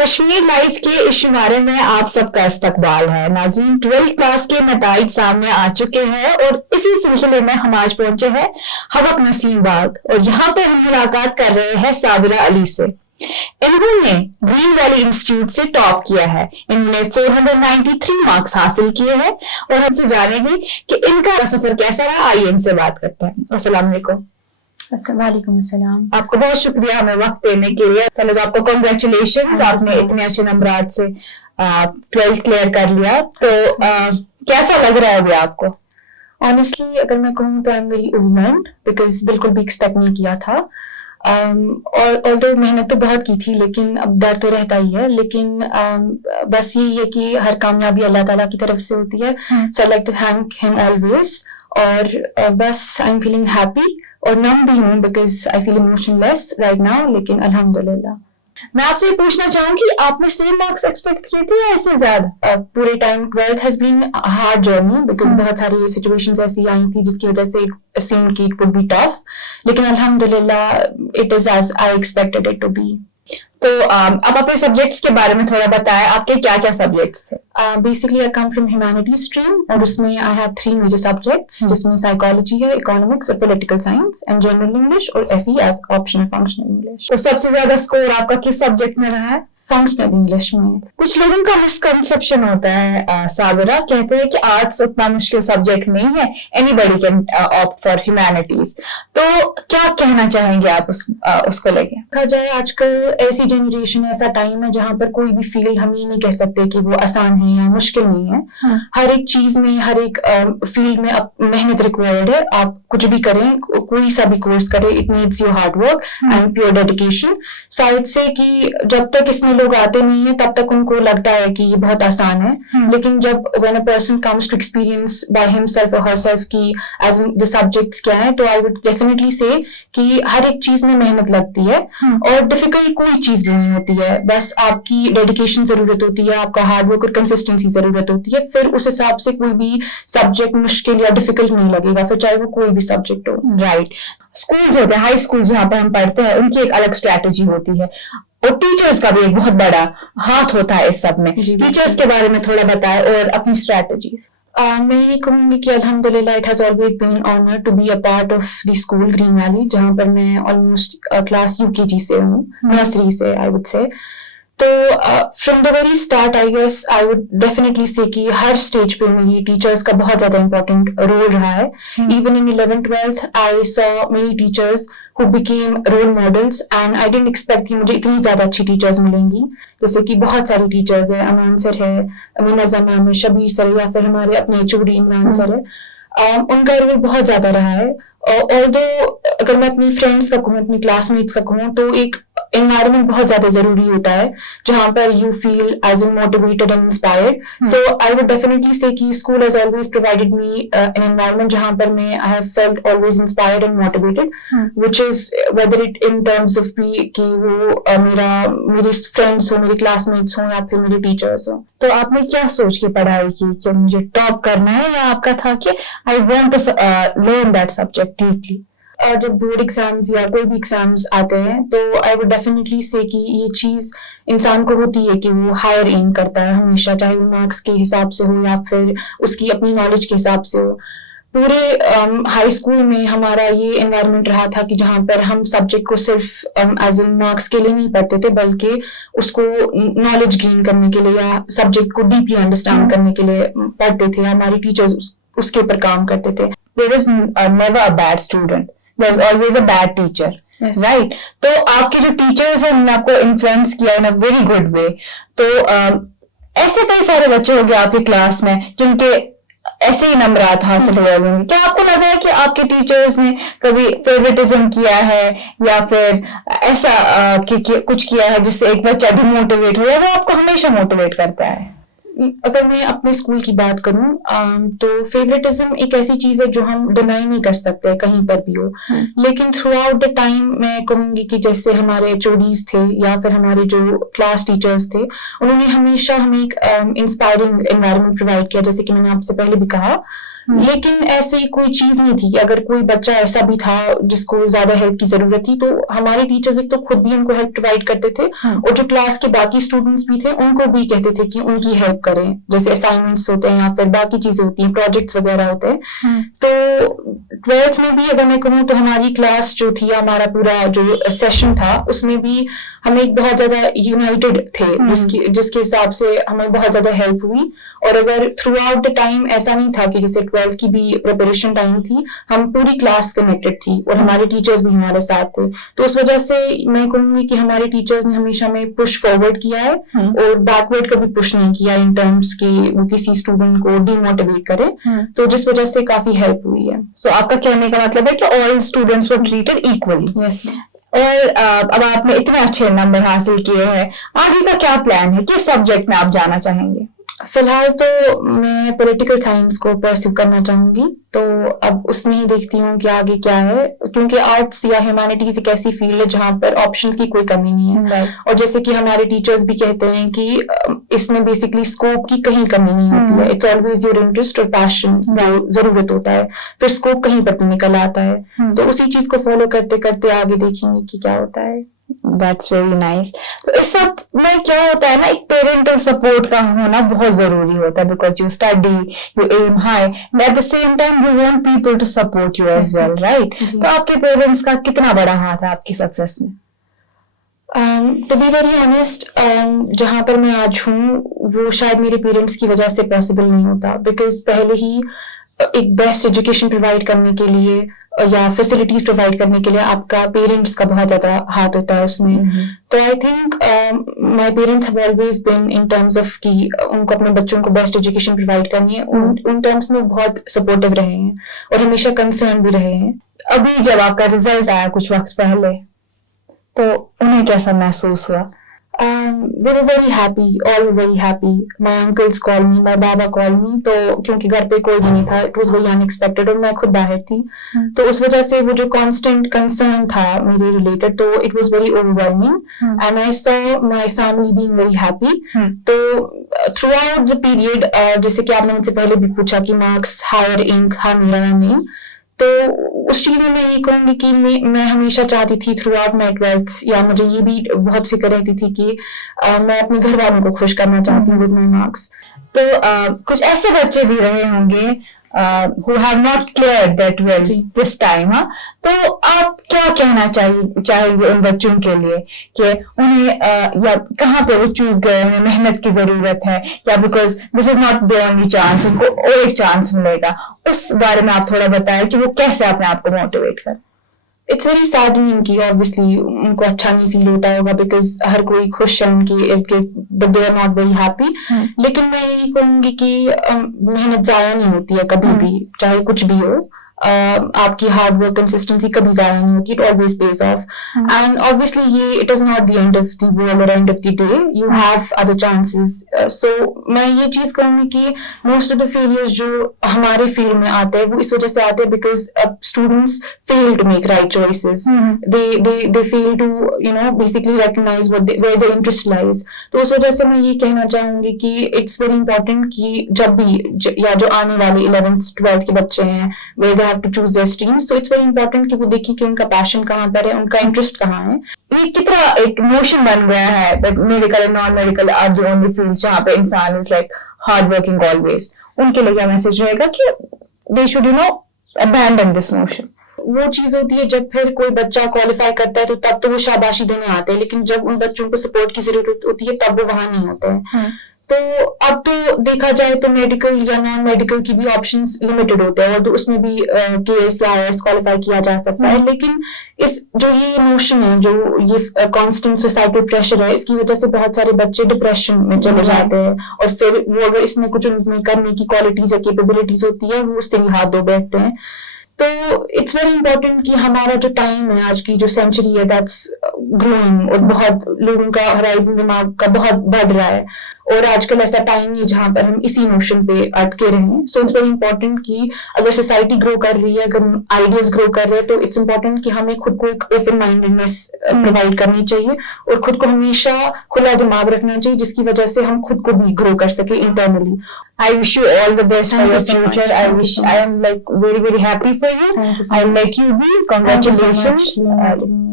Kashmir life के इस शुमारे में आप सबका इस्तकबाल है। नाज़रीन, 12th क्लास के नताइज सामने आ चुके हैं और इसी सिलसिले में हम आज पहुंचे हैं हवक नसीम बाग और यहाँ पे हम मुलाकात कर रहे हैं साबिरा अली से। इन्होंने ग्रीन वैली इंस्टीट्यूट से टॉप किया है। इन्होंने 493 मार्क्स हासिल किए हैं और हमसे जानेंगे कि इनका सफर कैसा रहा। आइए इनसे बात करते हैं। अस्सलाम वालेकुम। अस्सलाम। आपको बहुत शुक्रिया हमें वक्त देने के लिए। पहले तो आपको कॉन्ग्रेचुलेशन, आपने इतने अच्छे नंबरात से 12th क्लियर कर लिया। तो कैसा लग रहा है अभी आपको? ऑनेस्टली अगर मैं कहूँ तो I am very overwhelmed because बिल्कुल भी एक्सपेक्ट नहीं किया था। और ऑल्दो मेहनत तो बहुत की थी लेकिन अब डर तो रहता ही है। लेकिन बस यही है कि हर कामयाबी अल्लाह ताला की तरफ से होती है। So I like to thank him always. और बस आई एम फीलिंग हैप्पी और नम भी हूँ because I feel emotionless right now. लेकिन अल्हम्दुलिल्लाह। मैं आपसे ये पूछना चाहूंगी, आपने सेम मार्क्स एक्सपेक्ट किए थे या इससे ज्यादा? पूरे time 12th has been hard journey because बहुत सारी सिचुएशंस ऐसी आई थी जिसकी वजह से इट सीम्ड कि इट वुड बी टफ। लेकिन अल्हम्दुलिल्लाह it is as I expected it to be. तो अब अपने सब्जेक्ट्स के बारे में थोड़ा बताएं, आपके क्या क्या सब्जेक्ट्स थे? Basically I come from humanities stream और उसमें आई हैव 3 मेजर सब्जेक्ट्स जिसमें साइकोलॉजी है, इकोनॉमिक्स और political science and general English और FE as optional functional English. तो सबसे ज्यादा स्कोर आपका किस सब्जेक्ट में रहा है? फंक्शनल इंग्लिश में। कुछ लोगों का मिसकंसेप्शन होता है साबिरा, कहते हैं कि आर्ट्स उतना मुश्किल सब्जेक्ट नहीं है, anybody can opt for humanities. तो क्या कहना चाहेंगे आप उसको लेके? देखा जाए आजकल ऐसी जनरेशन, ऐसा टाइम है जहाँ पर कोई भी फील्ड हम ये नहीं कह सकते कि वो आसान है या मुश्किल नहीं है। हर एक चीज में, हर एक फील्ड में मेहनत रिक्वायर्ड है। आप कुछ भी करें, कोई सा भी कोर्स करें, it needs your hard work and pure dedication. शायद से कि जब तक इसमें लोग आते नहीं है तब तक उनको लगता है कि ये बहुत आसान है। लेकिन जब when a person comes to experience by himself और हरसेल्फ की एज द सब्जेक्ट्स क्या है, तो आई वुड डेफिनेटली से कि हर एक चीज में मेहनत लगती है और डिफिकल्ट कोई चीज भी नहीं होती है। बस आपकी डेडिकेशन जरूरत होती है, आपका हार्ड वर्क और कंसिस्टेंसी जरूरत होती है। फिर उस हिसाब से कोई भी सब्जेक्ट मुश्किल या डिफिकल्ट नहीं लगेगा, फिर चाहे वो कोई भी सब्जेक्ट हो। राइट। स्कूल्स होते हैं, हाई स्कूल जहाँ पर हम पढ़ते हैं, उनकी एक अलग स्ट्रैटेजी होती है और टीचर्स का भी एक बहुत बड़ा हाथ होता है इस सब में। टीचर्स के बारे में थोड़ा बताएं और अपनी स्ट्रैटेजीज। मैं ये कहूंगी कि अल्हम्दुलिल्लाह it has always been honour to be a part of the school Green Valley, जहाँ पर मैं ऑलमोस्ट क्लास UKG से हूँ, नर्सरी से आई वुड से। तो from the very start I guess I would definitely say कि हर स्टेज पे मेरी टीचर्स का बहुत ज्यादा इंपॉर्टेंट रोल रहा है। Even in 11th 12th I saw many teachers who became role models and I didn't expect कि मुझे इतनी ज्यादा अच्छी टीचर्स मिलेंगी। जैसे कि बहुत सारी टीचर्स है, अमान सर है, मुनज़्ज़म मैम है, शबीर सर या फिर हमारे अपने चूड़ी इमरान सर है। उनका रोल बहुत ज्यादा रहा है। ऑल्दो अगर मैं अपनी फ्रेंड्स का कहूँ, अपनी क्लासमेट्स का कहूँ, तो एक एनवायरनमेंट बहुत ज्यादा जरूरी होता है जहाँ पर you feel as in motivated and inspired. So I would definitely say कि school has always provided me an environment जहाँ पर मैं I have felt always inspired and motivated, which is whether it in terms of कि वो मेरी friends हो, मेरे classmates हो या फिर मेरे टीचर्स हो। तो आपने क्या सोच के पढ़ाई की कि मुझे टॉप करना है, या आपका था कि I want to learn that subject deeply? जब बोर्ड एग्जाम्स या कोई भी एग्जाम्स आते हैं तो आई वुड डेफिनेटली से कि ये चीज इंसान को होती है कि वो हायर एम करता है हमेशा, चाहे वो मार्क्स के हिसाब से हो या फिर उसकी अपनी नॉलेज के हिसाब से हो। पूरे हाई स्कूल में हमारा ये एनवायरनमेंट रहा था कि जहाँ पर हम सब्जेक्ट को सिर्फ एज इन मार्क्स के लिए नहीं पढ़ते थे, बल्कि उसको नॉलेज गेन करने के लिए या सब्जेक्ट को डीपली अंडरस्टैंड करने के लिए पढ़ते थे। हमारे टीचर्स उसके ऊपर काम करते थे। There is never a bad student. There's always a bad teacher. Yes. Right? तो आपके जो टीचर्स हैं उन्होंने आपको इन्फ्लुएंस किया इन अ वेरी गुड वे। तो ऐसे कई सारे बच्चे हो गए आपकी क्लास में जिनके ऐसे ही नंबरात हासिल हुए होंगे। क्या आपको लगा है कि आपके टीचर्स ने कभी फेवरेटिज्म किया है या फिर ऐसा कुछ किया है जिससे एक बच्चा डिमोटिवेट हो, या वो आपको हमेशा मोटिवेट करता है? अगर मैं अपने स्कूल की बात करूं तो फेवरेटिज्म एक ऐसी चीज है जो हम डिनाई नहीं कर सकते कहीं पर भी हो। लेकिन थ्रू आउट द टाइम मैं कहूंगी कि जैसे हमारे चोडीज थे या फिर हमारे जो क्लास टीचर्स थे, उन्होंने हमेशा हमें एक इंस्पायरिंग एनवायरनमेंट प्रोवाइड किया। जैसे कि मैंने आपसे पहले भी कहा लेकिन ऐसी कोई चीज नहीं थी कि अगर कोई बच्चा ऐसा भी था जिसको ज्यादा हेल्प की जरूरत थी तो हमारे टीचर्स एक तो खुद भी उनको हेल्प प्रोवाइड करते थे और जो क्लास के बाकी स्टूडेंट्स भी थे उनको भी कहते थे कि उनकी हेल्प करें, जैसे असाइनमेंट्स होते हैं या फिर बाकी चीजें होती हैं, प्रोजेक्ट्स वगैरह होते हैं। तो 12th में भी अगर मैं कहूँ तो हमारी क्लास जो थी, हमारा पूरा जो सेशन था उसमें भी हम एक बहुत ज्यादा यूनाइटेड थे, जिसके हिसाब से हमें बहुत ज्यादा हेल्प हुई। और अगर थ्रू आउट द टाइम ऐसा नहीं था कि जैसे 12th की भी प्रिपरेशन टाइम थी, हम पूरी क्लास कनेक्टेड थी और हमारे टीचर्स भी हमारे साथ थे। तो उस वजह से मैं कहूंगी कि हमारे टीचर्स ने हमेशा में पुश फॉरवर्ड किया है और बैकवर्ड कभी पुश नहीं किया इन टर्म्स की वो किसी स्टूडेंट को डिमोटिवेट करे। तो जिस वजह से काफी हेल्प हुई है। सो आपका कहने का मतलब है कि all students were treated equally. Yes. और अब आपने इतने अच्छे नंबर हासिल किए हैं, आगे का क्या प्लान है, किस सब्जेक्ट में आप जाना चाहेंगे? फिलहाल तो मैं पॉलिटिकल साइंस को परस्यू करना चाहूंगी, तो अब उसमें ही देखती हूँ कि आगे क्या है, क्योंकि आर्ट्स या ह्यूमैनिटीज एक ऐसी फील्ड है जहाँ पर ऑप्शंस की कोई कमी नहीं है। और जैसे कि हमारे टीचर्स भी कहते हैं कि इसमें बेसिकली स्कोप की कहीं कमी नहीं होती है। इट्स ऑलवेज योर इंटरेस्ट और पैशन जो जरूरत होता है, फिर स्कोप कहीं पर निकल आता है। तो उसी चीज को फॉलो करते करते आगे देखेंगे कि क्या होता है। That's very nice. तो इस सब में क्या होता है ना, एक पेरेंटल सपोर्ट का होना बहुत जरूरी होता है, because you study, you am high, at the same time you want people to support you as well, right? तो आपके पेरेंट्स का कितना बड़ा हाथ है आपकी सक्सेस में? टू बी वेरी ऑनेस्ट, जहाँ पर मैं आज हूँ वो शायद मेरे पेरेंट्स की वजह से पॉसिबल नहीं होता, बिकॉज पहले ही एक बेस्ट एजुकेशन प्रोवाइड करने के लिए या फैसिलिटीज प्रोवाइड करने के लिए आपका पेरेंट्स का बहुत ज्यादा हाथ होता है उसमें। तो I think my parents have always been in terms of कि उनको अपने बच्चों को बेस्ट एजुकेशन प्रोवाइड करनी है, उन टर्म्स में बहुत सपोर्टिव रहे हैं और हमेशा कंसर्न भी रहे हैं। अभी जब आपका रिजल्ट आया कुछ वक्त पहले, तो उन्हें कैसा महसूस हुआ? They were very happy, all were very happy. My uncles called me, my baba called me, तो क्योंकि घर पे कोई भी नहीं था, it was very unexpected और मैं खुद बाहर थी, तो उस वजह से वो जो constant concern था मेरे related, तो it was very overwhelming and I saw my family being very happy. तो throughout the period, जैसे कि आपने मुझसे पहले भी पूछा कि मार्क्स हायर इंक हाँ मेरा या नहीं, तो उस चीज में मैं ये कहूंगी कि मैं हमेशा चाहती थी थ्रू आउट माई 12th, या मुझे ये भी बहुत फिक्र रहती थी कि मैं अपने घर वालों को खुश करना चाहती हूँ विद माई मार्क्स। तो कुछ ऐसे बच्चे भी रहे होंगे who have not cleared that well this time, हाँ? तो आप क्या कहना चाहेंगे उन बच्चों के लिए कि उन्हें या कहाँ पे वो चूक गए, उन्हें मेहनत की जरूरत है, या because this is not the only chance, उनको और एक चांस मिलेगा, उस बारे में आप थोड़ा बताएं कि वो कैसे अपने आप को मोटिवेट करें? इट्स वेरी सैडनिंग कि ऑब्वियसली उनको अच्छा नहीं फील होता होगा बिकॉज हर कोई खुश है उनके इर्द गिर्द, but they are not very happy. लेकिन मैं यही कहूंगी कि मेहनत जाया नहीं होती है कभी भी, चाहे कुछ भी हो। आपकी हार्ड वर्क कंसिस्टेंसी कभी जाया नहीं होती, it always pays off. And obviously ये it is not the end of the world और end of the day, you have other chances. So मैं ये चीज कहूंगी कि मोस्ट ऑफ द फेलियर्स जो हमारे फील्ड में आते हैं वो इस वजह से आते हैं because students fail to make right choices, they fail to you know basically recognize where the interest lies. तो उस वजह से मैं ये कहना चाहूंगी कि इट्स वेरी इंपॉर्टेंट कि जब भी या जो आने वाले 11th 12th के बच्चे हैं where they have to choose their streams, so it's very important कि वो देखें कि उनका पैशन कहाँ पर है, उनका इंटरेस्ट कहाँ है। ये कितना एक नोशन बन गया है medical and non medical are the only fields जहाँ पे इंसान is like hard working always. उनके लिए क्या मैसेज रहेगा कि they should you know abandon this notion? वो चीज होती है जब फिर कोई बच्चा क्वालिफाई करता है तो तब तो वो शाबाशी देने आते हैं, लेकिन जब उन बच्चों को सपोर्ट की जरूरत होती है तब वो वहां नहीं होते हैं। तो अब तो देखा जाए तो मेडिकल या नॉन मेडिकल की भी ऑप्शंस लिमिटेड होते हैं और तो उसमें भी केएस या आईएएस क्वालिफाई किया जा सकता है। लेकिन इस जो ये नोशन है, जो ये कांस्टेंट सोसाइटल प्रेशर है, इसकी वजह से बहुत सारे बच्चे डिप्रेशन में चले जाते हैं और फिर वो अगर इसमें कुछ उनमें करने की क्वालिटीज या कैपेबिलिटीज होती है वो उससे भी हाथ धो बैठते हैं। तो इट्स वेरी इंपॉर्टेंट कि हमारा जो टाइम है, आज की जो सेंचुरी है, दैट्स ग्रोइंग और बहुत लोगों का हराइजन दिमाग का बहुत बढ़ रहा है और आजकल ऐसा टाइम नहीं जहां पर हम इसी नोशन पे अटके रहें। सो इट्स वेरी इंपॉर्टेंट कि अगर सोसाइटी ग्रो कर रही है, अगर आइडियाज ग्रो कर रहे हैं, तो इट्स इंपॉर्टेंट कि हमें खुद को एक ओपन माइंडेडनेस प्रोवाइड करनी चाहिए और खुद को हमेशा खुला दिमाग रखना चाहिए, जिसकी वजह से हम खुद को भी ग्रो कर सके internally. I wish you all the best for Thank your you so much. future. I Thank you wish so I am like very very happy for you. Thank you so I'll much. let you be. Thank you so much. Congratulations. You invited me.